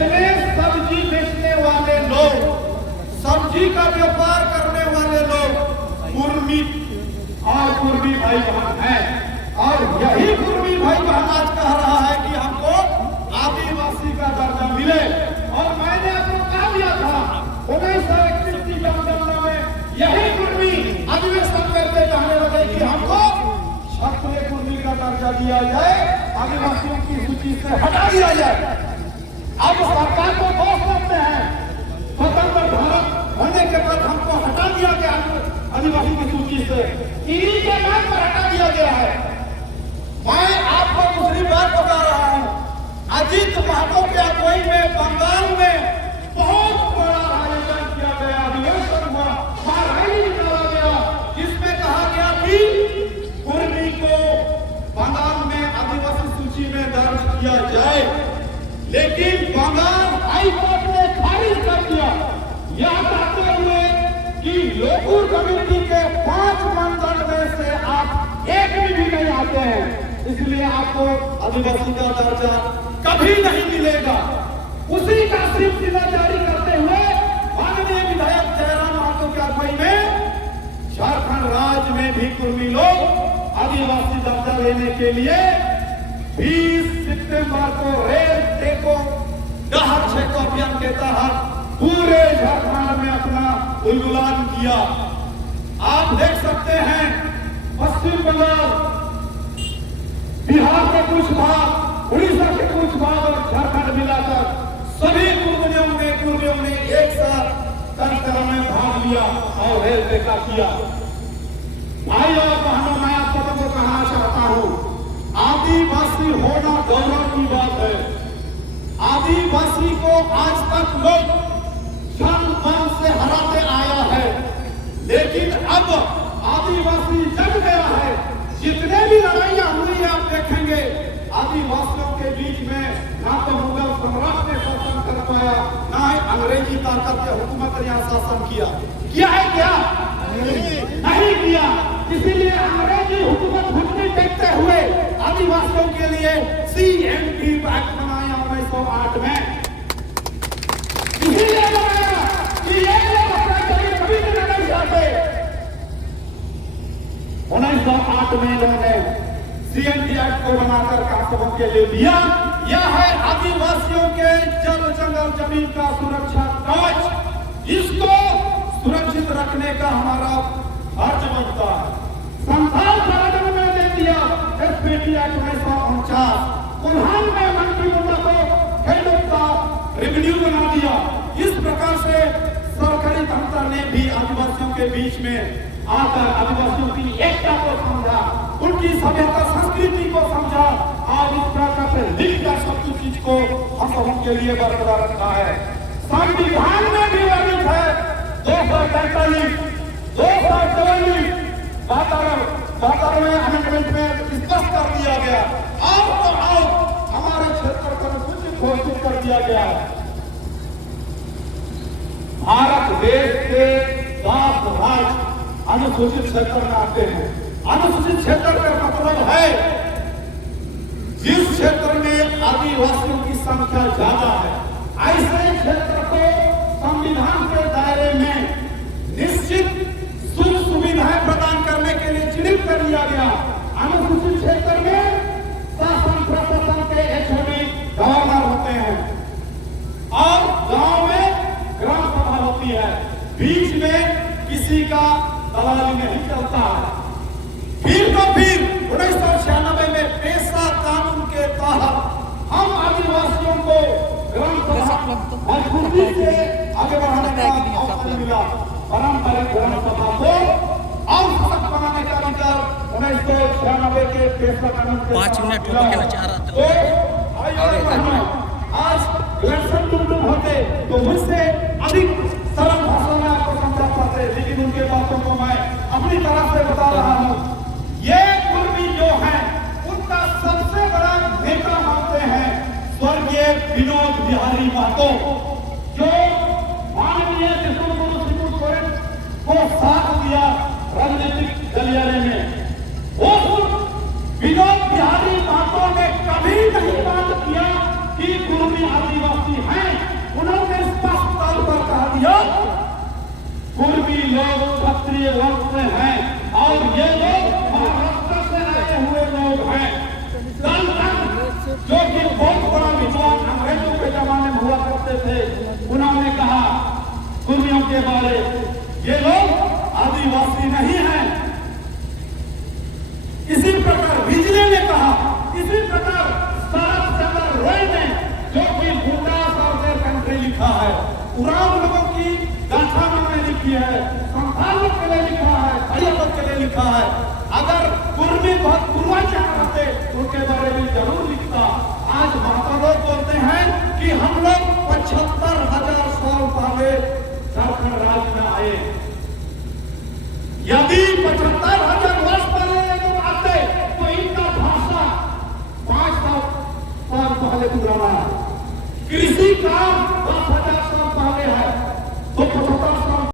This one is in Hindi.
जितने सब्जी बेचने वाले लोग, सब्जी का व्यापार करने वाले लोग कुर्मी और कुर्मी भाई बहन है। और यही कुर्मी भाई बहन आज कह रहा है कि हमको आदिवासी का दर्जा मिले। और मैंने आपको कहा दिया था 1931 की जनगणना में यही कुर्मी अधिवेशन करके कहने लगे कि हमको क्षत्रिय कुर्मी का दर्जा दिया जाए, आदिवासियों की सूची से हटा दिया जाए। अब सरकार को दोष देते हैं, स्वतंत्र भारत होने के बाद हमको हटा दिया गया आदिवासी की सूची से, इन्हीं के नाम पर हटा दिया गया है। मैं आपको दूसरी बात बता रहा हूं, अजीत महतो के अगुवाई में बंगाल में बहुत बड़ा आयोजन किया गया, अधिवेशन हुआ, महारैली निकाला गया, जिसमें कहा गया कि कुर्मी को बंगाल में आदिवासी सूची में दर्ज किया जाए। लेकिन बंगाल हाईकोर्ट ने खारिज कर दिया, यह कहते हुए कि लोकूर कमेटी के 5 मानदंड में से आप एक में भी नहीं आते हैं, इसलिए आपको आदिवासी का दर्जा कभी नहीं मिलेगा। उसी का सिलसिला जारी करते हुए माननीय विधायक जयराम महतो के अगुवाई में झारखंड राज्य में भी कुर्मी लोग आदिवासी दर्जा लेने के लिए 20 सितंबर को रेल टेको डहर छेको अभियान के तहत पूरे झारखंड में अपना उल्लान किया। आप देख सकते हैं पश्चिम बंगाल, बिहार के कुछ भाग, उड़ीसा के कुछ भाग और झारखंड मिलाकर सभी कुर्मियों ने एक साथ कार्यक्रम में भाग लिया और रेल टेका किया। भाई और बहनों, मैं आप सबको कहना चाहता हूं, आदिवासी होना गौरव की बात है। आदिवासी को आज तक लोग क्षण मन से हराते आया है, लेकिन अब आदिवासी जग गया है। जितने भी लड़ाइयां हुई आप देखेंगे, आदिवासियों के बीच में ना तो मुगल सम्राट ने शासन कर पाया, ना ही अंग्रेजी ताकत या हुकूमत ने यहाँ शासन किया है क्या? नहीं किया। इसीलिए अंग्रेजी हुकूमत घुटने टेकते हुए आदिवासियों के लिए CMT एक्ट बनाया 1908 में। इसीलिए बनाया कि ये लोग अपना कहीं कभी नहीं चाहते। 1908 में इन्होंने CMT एक्ट को बनाकर कानून के लिए दिया। यह है आदिवासियों के जल जंगल जमीन का सुरक्षा कवच। इसको सुरक्षित रखने का हमारा फर्ज बनता है। संथाल कानून में दे दिया SPT एक्ट 1949। उन्होंने मंत्रिमंडल को खेलों का रेवेन्यू बना दिया। इस प्रकार से सरकारी तंत्र ने भी आदिवासियों के बीच में आकर आदिवासियों की एकता को समझा, उनकी सभ्यता संस्कृति को समझा और इस प्रकार से लिखकर सब चीज को हम उनके लिए बरकरार रखा है। संविधान में भी वर्णित है 243, 244 अमेंडमेंट में स्पष्ट कर दिया गया। और हमारे क्षेत्र को अनुसूचित घोषित कर दिया गया। भारत देश के 10 राज्य अनुसूचित क्षेत्र में आते हैं। अनुसूचित क्षेत्र का मतलब है जिस क्षेत्र में आदिवासियों की संख्या ज्यादा है, ऐसे क्षेत्र को संविधान के दायरे में निश्चित सुख सुविधाएं प्रदान करने के लिए चिन्हित कर लिया गया। अनुसूचित क्षेत्र में शासन प्रशासन के HOD गवर्नर होते हैं और गांव में ग्राम सभा होती है। बीच में किसी का दलाली नहीं चलता है। फिर 1996 में पेशा कानून के तहत हम आदिवासियों को ग्राम सभा मजबूती से आगे बढ़ाने का अवसर मिला। पारंपरिक ग्राम सभा को और सशक्त बनाने का अधिकार 1996 के पेशा कानून के 5 मिनट कहना चाह रहा था। आज इलेक्शन टुकड़ुक होते तो मुझसे अधिक सरल भाषा में आपको समझा पाते, लेकिन उनके बातों को मैं अपनी तरफ से बता रहा हूँ। ये कुर्मी जो है उनका सबसे बड़ा नेता मानते हैं स्वर्गीय विनोद बिहारी महतो, जो माननीय कृष्णगुरु सिबू सोरेन को साथ दिया राजनीतिक गलियारे में। उस विनोद बिहारी महतो ने कभी नहीं बात किया कि कुर्मी आदिवासी हैं। भारतीय वंश से हैं और ये लोग महाराष्ट्र से आए हुए लोग हैं। कल तक जो कि बहुत बड़ा विद्वान अंग्रेजों के जमाने में हुआ करते थे, उन्होंने कहा कुर्मियों के बारे, ये लोग आदिवासी नहीं हैं। इसी प्रकार बिजली ने कहा, इसी प्रकार शरद चंद्र रॉय ने, जो कि भूटान और देर कंट्री लिखा है, उराव लोगों की गाथा में लिखी है, संथालों के लिए लिखा है, हरियाणा के लिए लिखा है। अगर कुर्मी बहुत पूर्वाचार रहते उनके बारे में जरूर लिखता। आज महात्मा लोग बोलते हैं कि हम लोग 75,000 साल पहले झारखंड राज्य में आए। यदि 75,000 वर्ष पहले ये लोग आते तो इनका भाषा 500 साल पहले पुराना है। कृषि काम 10,000 साल पहले है, तो 75